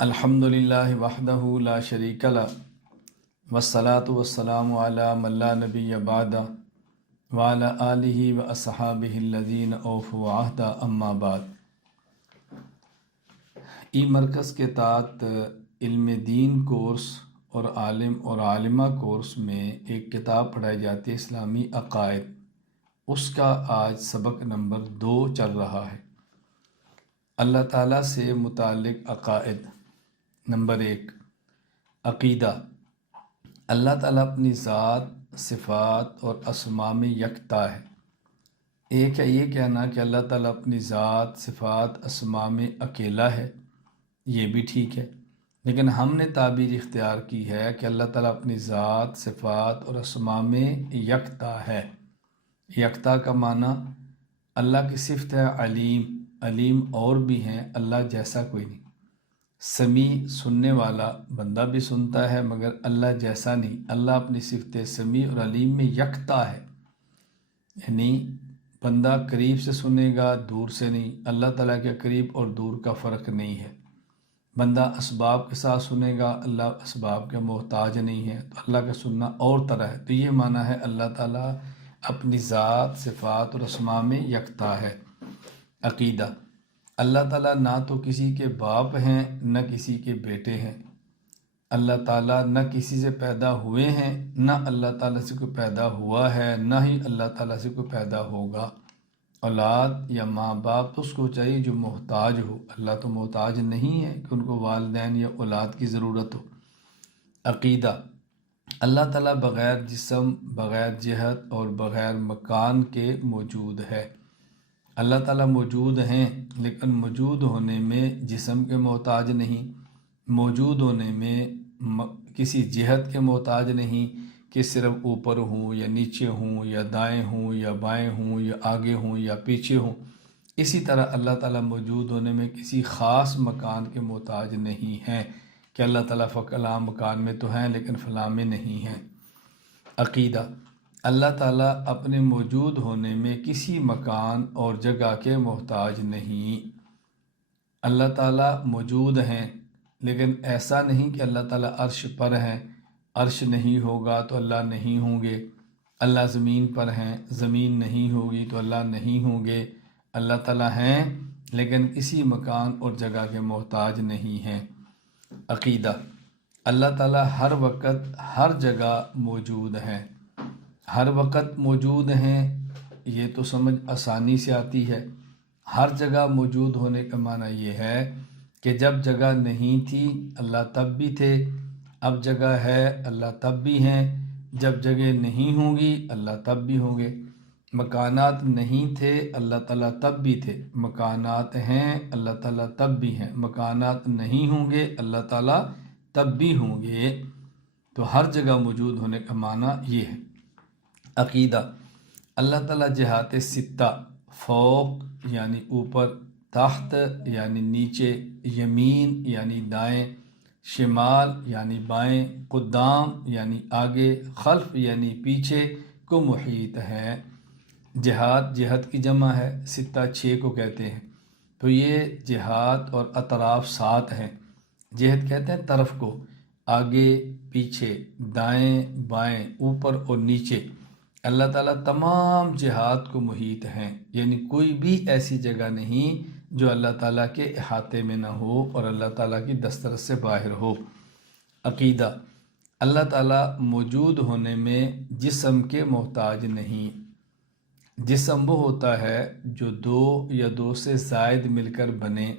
الحمدللہ وحدہ لا شریک لہ والصلاة والسلام علی من لا نبی بعدہ وعلی آلہ واصحابہ الذین اوفوا عہدہ اما بعد۔ ای مرکز کے تحت علم دین کورس اور عالم اور عالمہ کورس میں ایک کتاب پڑھائی جاتی ہے، اسلامی عقائد۔ اس کا آج سبق نمبر 2 چل رہا ہے۔ اللہ تعالیٰ سے متعلق عقائد۔ نمبر 1، عقیدہ۔ اللہ تعالیٰ اپنی ذات، صفات اور اسماء میں یکتا ہے۔ ایک ہے یہ کہنا کہ اللہ تعالیٰ اپنی ذات، صفات، اسماء میں اکیلا ہے، یہ بھی ٹھیک ہے، لیکن ہم نے تعبیر اختیار کی ہے کہ اللہ تعالیٰ اپنی ذات، صفات اور اسماء میں یکتا ہے۔ یکتا کا معنی اللہ کی صفت ہے علیم۔ علیم اور بھی ہیں، اللہ جیسا کوئی نہیں۔ سمیع، سننے والا، بندہ بھی سنتا ہے مگر اللہ جیسا نہیں۔ اللہ اپنی صفت سمیع اور علیم میں یکتا ہے، یعنی بندہ قریب سے سنے گا، دور سے نہیں۔ اللہ تعالیٰ کے قریب اور دور کا فرق نہیں ہے۔ بندہ اسباب کے ساتھ سنے گا، اللہ اسباب کے محتاج نہیں ہے، تو اللہ کا سننا اور طرح ہے۔ تو یہ معنی ہے اللہ تعالیٰ اپنی ذات، صفات اور اسماء میں یکتا ہے۔ عقیدہ۔ اللہ تعالیٰ نہ تو کسی کے باپ ہیں نہ کسی کے بیٹے ہیں۔ اللہ تعالیٰ نہ کسی سے پیدا ہوئے ہیں، نہ اللہ تعالیٰ سے کوئی پیدا ہوا ہے، نہ ہی اللہ تعالیٰ سے کوئی پیدا ہوگا۔ اولاد یا ماں باپ تو اس کو چاہیے جو محتاج ہو۔ اللہ تو محتاج نہیں ہے کہ ان کو والدین یا اولاد کی ضرورت ہو۔ عقیدہ۔ اللہ تعالیٰ بغیر جسم، بغیر جہت اور بغیر مکان کے موجود ہے۔ اللہ تعالیٰ موجود ہیں لیکن موجود ہونے میں جسم کے محتاج نہیں، موجود ہونے میں کسی جہت کے محتاج نہیں کہ صرف اوپر ہوں یا نیچے ہوں یا دائیں ہوں یا بائیں ہوں یا آگے ہوں یا پیچھے ہوں۔ اسی طرح اللہ تعالیٰ موجود ہونے میں کسی خاص مکان کے محتاج نہیں ہیں کہ اللہ تعالیٰ فلاں مکان میں تو ہیں لیکن فلاں میں نہیں ہیں۔ عقیدہ۔ اللہ تعالیٰ اپنے موجود ہونے میں کسی مکان اور جگہ کے محتاج نہیں۔ اللہ تعالیٰ موجود ہیں لیکن ایسا نہیں کہ اللہ تعالیٰ عرش پر ہیں، عرش نہیں ہوگا تو اللہ نہیں ہوں گے۔ اللہ زمین پر ہیں، زمین نہیں ہوگی تو اللہ نہیں ہوں گے۔ اللہ تعالیٰ ہیں لیکن کسی مکان اور جگہ کے محتاج نہیں ہیں۔ عقیدہ۔ اللہ تعالیٰ ہر وقت ہر جگہ موجود ہیں۔ ہر وقت موجود ہیں یہ تو سمجھ آسانی سے آتی ہے۔ ہر جگہ موجود ہونے کا معنی یہ ہے کہ جب جگہ نہیں تھی اللہ تب بھی تھے، اب جگہ ہے اللہ تب بھی ہیں، جب جگہ نہیں ہوں گی اللہ تب بھی ہوں گے۔ مکانات نہیں تھے اللہ تعالیٰ تب بھی تھے، مکانات ہیں اللہ تعالیٰ تب بھی ہیں، مکانات نہیں ہوں گے اللہ تعالیٰ تب بھی ہوں گے۔ تو ہر جگہ موجود ہونے کا معنی یہ ہے۔ عقیدہ۔ اللہ تعالیٰ جہات ستہ، فوق یعنی اوپر، تحت یعنی نیچے، یمین یعنی دائیں، شمال یعنی بائیں، قدام یعنی آگے، خلف یعنی پیچھے کو محیط ہے۔ جہات، جہت کی جمع ہے، ستہ 6 کو کہتے ہیں، تو یہ جہات اور اطراف 7 ہیں۔ جہت کہتے ہیں طرف کو، آگے پیچھے، دائیں بائیں، اوپر اور نیچے۔ اللہ تعالیٰ تمام جہات کو محیط ہیں، یعنی کوئی بھی ایسی جگہ نہیں جو اللہ تعالیٰ کے احاطے میں نہ ہو اور اللہ تعالیٰ کی دسترس سے باہر ہو۔ عقیدہ۔ اللہ تعالیٰ موجود ہونے میں جسم کے محتاج نہیں۔ جسم وہ ہوتا ہے جو 2 یا 2 سے زائد مل کر بنے،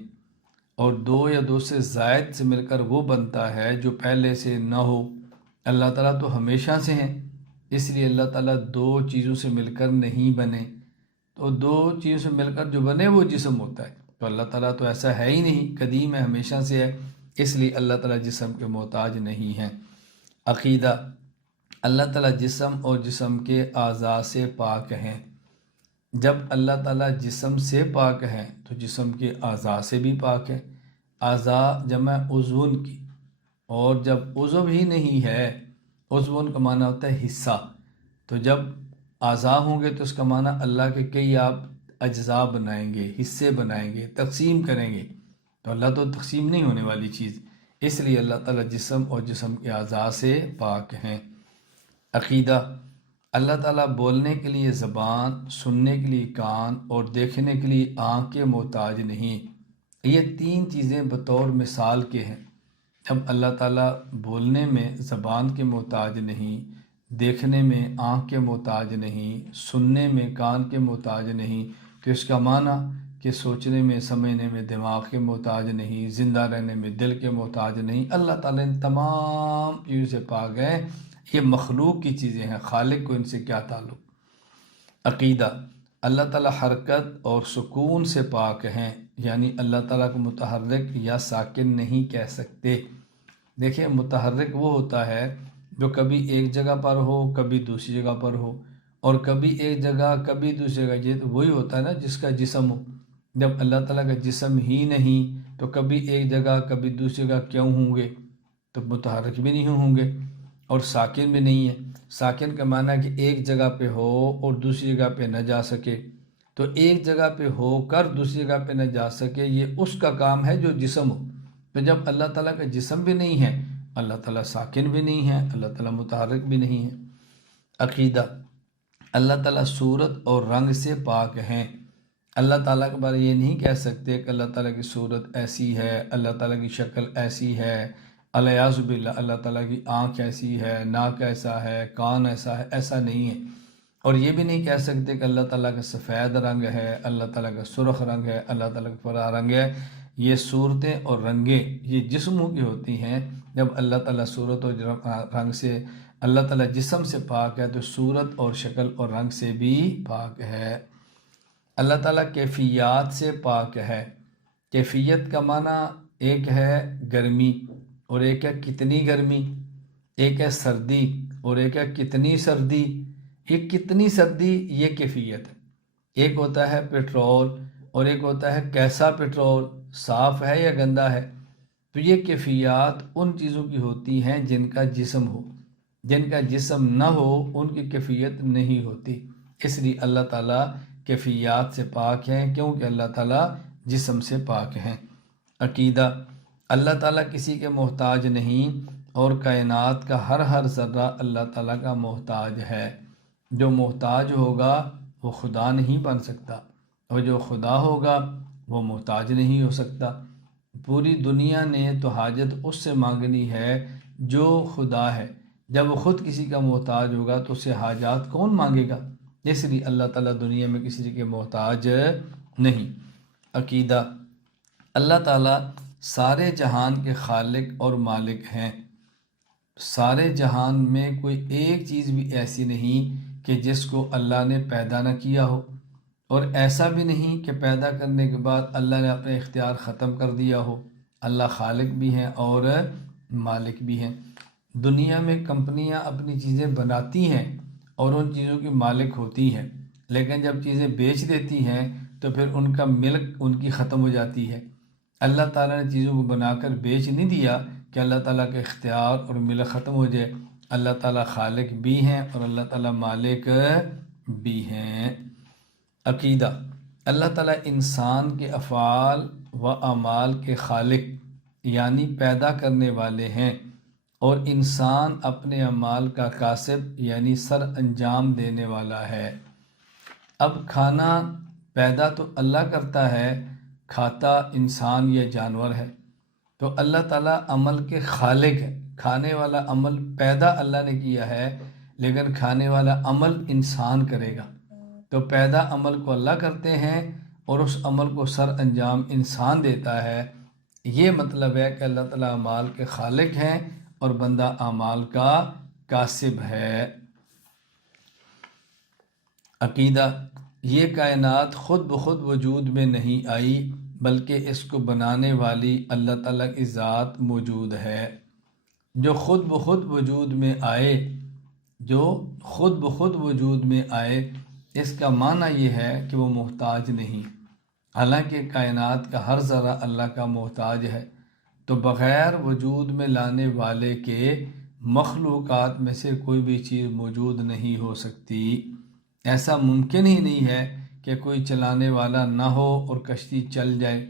اور 2 یا 2 سے زائد سے مل کر وہ بنتا ہے جو پہلے سے نہ ہو۔ اللہ تعالیٰ تو ہمیشہ سے ہیں، اس لیے اللہ تعالیٰ 2 چیزوں سے مل کر نہیں بنے، تو 2 چیزوں سے مل کر جو بنے وہ جسم ہوتا ہے۔ تو اللہ تعالیٰ تو ایسا ہے ہی نہیں، قدیم ہے، ہمیشہ سے ہے، اس لیے اللہ تعالیٰ جسم کے محتاج نہیں ہیں۔ عقیدہ۔ اللہ تعالیٰ جسم اور جسم کے اعضاء سے پاک ہیں۔ جب اللہ تعالیٰ جسم سے پاک ہیں تو جسم کے اعضاء سے بھی پاک ہیں۔ اعضاء جمع عضون کی، اور جب عضو ہی نہیں ہے، عضون کا معنی ہوتا ہے حصہ، تو جب اعضاء ہوں گے تو اس کا معنی اللہ کے کئی آپ اجزاء بنائیں گے، حصے بنائیں گے، تقسیم کریں گے، تو اللہ تو تقسیم نہیں ہونے والی چیز، اس لیے اللہ تعالیٰ جسم اور جسم کے اعضاء سے پاک ہیں۔ عقیدہ: اللہ تعالیٰ بولنے کے لیے زبان، سننے کے لیے کان اور دیکھنے کے لیے آنکھ کے محتاج نہیں۔ یہ تین چیزیں بطور مثال کے ہیں۔ اب اللہ تعالیٰ بولنے میں زبان کے محتاج نہیں، دیکھنے میں آنکھ کے محتاج نہیں، سننے میں کان کے محتاج نہیں، تو اس کا معنی کہ سوچنے میں، سمجھنے میں دماغ کے محتاج نہیں، زندہ رہنے میں دل کے محتاج نہیں۔ اللہ تعالیٰ ان تمام چیزوں سے پاک ہے۔ یہ مخلوق کی چیزیں ہیں، خالق کو ان سے کیا تعلق۔ عقیدہ: اللہ تعالیٰ حرکت اور سکون سے پاک ہیں، یعنی اللہ تعالیٰ کو متحرک یا ساکن نہیں کہہ سکتے۔ دیکھیں، متحرک وہ ہوتا ہے جو کبھی ایک جگہ پر ہو، کبھی دوسری جگہ پر ہو، اور کبھی ایک جگہ کبھی دوسری جگہ۔ یہ وہی ہوتا ہے نا جس کا جسم ہو۔ جب اللہ تعالیٰ کا جسم ہی نہیں تو کبھی ایک جگہ کبھی دوسری جگہ کیوں ہوں گے؟ تو متحرک بھی نہیں ہوں گے، اور ساکن بھی نہیں ہے۔ ساکن کا معنی ہے کہ ایک جگہ پہ ہو اور دوسری جگہ پہ نہ جا سکے، تو ایک جگہ پہ ہو کر دوسری جگہ پہ نہ جا سکے، یہ اس کا کام ہے جو جسم ہو۔ تو جب اللہ تعالیٰ کا جسم بھی نہیں ہے، اللہ تعالیٰ ساکن بھی نہیں ہے، اللہ تعالیٰ متحرک بھی نہیں ہے۔ عقیدہ: اللہ تعالیٰ صورت اور رنگ سے پاک ہیں۔ اللہ تعالیٰ کے بارے یہ نہیں کہہ سکتے کہ اللہ تعالیٰ کی صورت ایسی ہے، اللہ تعالیٰ کی شکل ایسی ہے، الیاذ باللہ اللہ تعالیٰ کی آنکھ ایسی ہے، ناک ایسا ہے، کان ایسا ہے، ایسا نہیں ہے۔ اور یہ بھی نہیں کہہ سکتے کہ اللہ تعالیٰ کا سفید رنگ ہے، اللہ تعالیٰ کا سرخ رنگ ہے، اللہ تعالیٰ کا فرا رنگ ہے۔ یہ صورتیں اور رنگیں یہ جسموں کی ہوتی ہیں۔ جب اللہ تعالیٰ صورت اور رنگ سے، اللہ تعالیٰ جسم سے پاک ہے، تو صورت اور شکل اور رنگ سے بھی پاک ہے۔ اللہ تعالیٰ کیفیات سے پاک ہے۔ کیفیت کا معنی ایک ہے گرمی اور ایک ہے کتنی گرمی، ایک ہے سردی اور ایک ہے کتنی سردی۔ یہ کتنی سردی یہ کیفیت ہے۔ ایک ہوتا ہے پیٹرول اور ایک ہوتا ہے کیسا پیٹرول، صاف ہے یا گندا ہے۔ تو یہ کیفیات ان چیزوں کی ہوتی ہیں جن کا جسم ہو، جن کا جسم نہ ہو ان کی کیفیت نہیں ہوتی۔ اس لیے اللہ تعالیٰ کیفیات سے پاک ہیں، کیونکہ اللہ تعالیٰ جسم سے پاک ہیں۔ عقیدہ: اللہ تعالیٰ کسی کے محتاج نہیں، اور کائنات کا ہر ذرہ اللہ تعالیٰ کا محتاج ہے۔ جو محتاج ہوگا وہ خدا نہیں بن سکتا، اور جو خدا ہوگا وہ محتاج نہیں ہو سکتا۔ پوری دنیا نے تو حاجت اس سے مانگنی ہے جو خدا ہے۔ جب وہ خود کسی کا محتاج ہوگا تو اسے حاجات کون مانگے گا؟ اس لیے اللہ تعالیٰ دنیا میں کسی کے محتاج نہیں۔ عقیدہ: اللہ تعالیٰ سارے جہان کے خالق اور مالک ہیں۔ سارے جہان میں کوئی ایک چیز بھی ایسی نہیں کہ جس کو اللہ نے پیدا نہ کیا ہو، اور ایسا بھی نہیں کہ پیدا کرنے کے بعد اللہ نے اپنے اختیار ختم کر دیا ہو۔ اللہ خالق بھی ہیں اور مالک بھی ہیں۔ دنیا میں کمپنیاں اپنی چیزیں بناتی ہیں اور ان چیزوں کی مالک ہوتی ہیں، لیکن جب چیزیں بیچ دیتی ہیں تو پھر ان کا ملک ان کی ختم ہو جاتی ہے۔ اللہ تعالیٰ نے چیزوں کو بنا کر بیچ نہیں دیا کہ اللہ تعالیٰ کا اختیار اور ملک ختم ہو جائے۔ اللہ تعالیٰ خالق بھی ہیں اور اللہ تعالیٰ مالک بھی ہیں۔ عقیدہ: اللہ تعالیٰ انسان کے افعال و اعمال کے خالق یعنی پیدا کرنے والے ہیں، اور انسان اپنے اعمال کا کاسب یعنی سر انجام دینے والا ہے۔ اب کھانا پیدا تو اللہ کرتا ہے، کھاتا انسان یا جانور ہے، تو اللہ تعالیٰ عمل کے خالق ہے۔ کھانے والا عمل پیدا اللہ نے کیا ہے، لیکن کھانے والا عمل انسان کرے گا۔ تو پیدا عمل کو اللہ کرتے ہیں اور اس عمل کو سر انجام انسان دیتا ہے۔ یہ مطلب ہے کہ اللہ تعالیٰ اعمال کے خالق ہیں اور بندہ اعمال کا کاسب ہے۔ عقیدہ: یہ کائنات خود بخود وجود میں نہیں آئی، بلکہ اس کو بنانے والی اللہ تعالیٰ کی ذات موجود ہے۔ جو خود بخود وجود میں آئے، جو خود بخود وجود میں آئے، اس کا معنی یہ ہے کہ وہ محتاج نہیں، حالانکہ کائنات کا ہر ذرہ اللہ کا محتاج ہے۔ تو بغیر وجود میں لانے والے کے مخلوقات میں سے کوئی بھی چیز موجود نہیں ہو سکتی۔ ایسا ممکن ہی نہیں ہے کہ کوئی چلانے والا نہ ہو اور کشتی چل جائے۔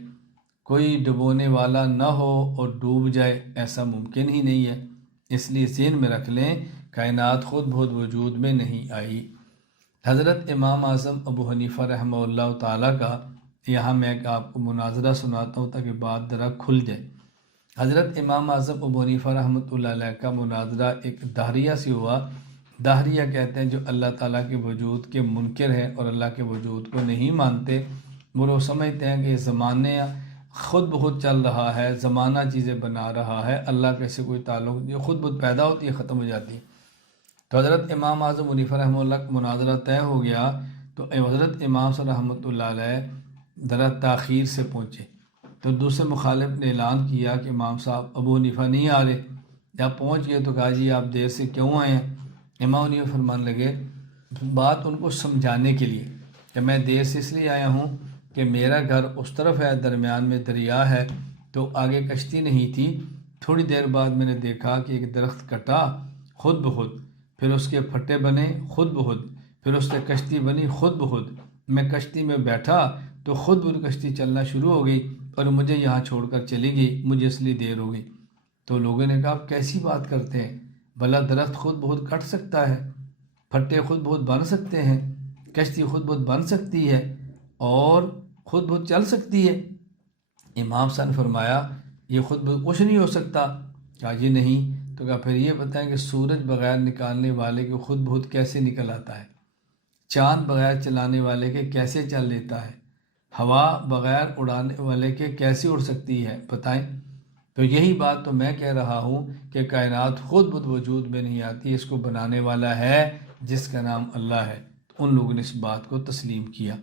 کوئی ڈبونے والا نہ ہو اور ڈوب جائے، ایسا ممکن ہی نہیں ہے۔ اس لیے ذہن میں رکھ لیں کائنات خود بخود وجود میں نہیں آئی۔ حضرت امام اعظم ابو حنیفہ رحمہ اللہ تعالیٰ کا یہاں میں آپ کو مناظرہ سناتا ہوں تاکہ بات ذرا کھل جائے۔ حضرت امام اعظم ابو حنیفہ رحمۃ اللہ علیہ کا مناظرہ ایک داہریہ سے ہوا۔ داہریہ کہتے ہیں جو اللہ تعالیٰ کے وجود کے منکر ہیں اور اللہ کے وجود کو نہیں مانتے، وہ سمجھتے ہیں کہ یہ زمانے خود بخود چل رہا ہے، زمانہ چیزیں بنا رہا ہے، اللہ کے سے کوئی تعلق نہیں، خود بخود پیدا ہوتی ہے ختم ہو جاتی ہے۔ تو حضرت امام اعظم حنیفہ رحمہ اللہ کا مناظرہ طے ہو گیا، تو حضرت امام صلی رحمۃ اللہ علیہ ذرا تاخیر سے پہنچے، تو دوسرے مخالف نے اعلان کیا کہ امام صاحب ابو حنیفہ نہیں آ رہے۔ جب پہنچ گئے تو کہا جی آپ دیر سے کیوں آئے ہیں؟ امام حنیفہ فرمانے لگے بات ان کو سمجھانے کے لیے کہ میں دیر سے اس لیے آیا ہوں کہ میرا گھر اس طرف ہے، درمیان میں دریا ہے، تو آگے کشتی نہیں تھی۔ تھوڑی دیر بعد میں نے دیکھا کہ ایک درخت کٹا خود بخود، پھر اس کے پھٹے بنے خود بخود، پھر اس سے کشتی بنی خود بخود۔ میں کشتی میں بیٹھا تو خود بخود کشتی چلنا شروع ہو گئی اور مجھے یہاں چھوڑ کر چلی گئی، مجھے اس لیے دیر ہو گئی۔ تو لوگوں نے کہا آپ کیسی بات کرتے ہیں، بھلا درخت خود بخود کٹ سکتا ہے، پھٹے خود بخود بن سکتے ہیں، کشتی خود بخود بن سکتی ہے اور خود بخود چل سکتی ہے؟ امام صاحب نے فرمایا یہ خود بخود کچھ نہیں ہو سکتا۔ کہا جی نہیں، تو کہا پھر یہ بتائیں کہ سورج بغیر نکالنے والے کے خود بخود کیسے نکل آتا ہے؟ چاند بغیر چلانے والے کے کیسے چل لیتا ہے؟ ہوا بغیر اڑانے والے کے کیسے اڑ سکتی ہے؟ بتائیں۔ تو یہی بات تو میں کہہ رہا ہوں کہ کائنات خود بخود وجود میں نہیں آتی، اس کو بنانے والا ہے جس کا نام اللہ ہے۔ تو ان لوگوں نے اس بات کو تسلیم کیا۔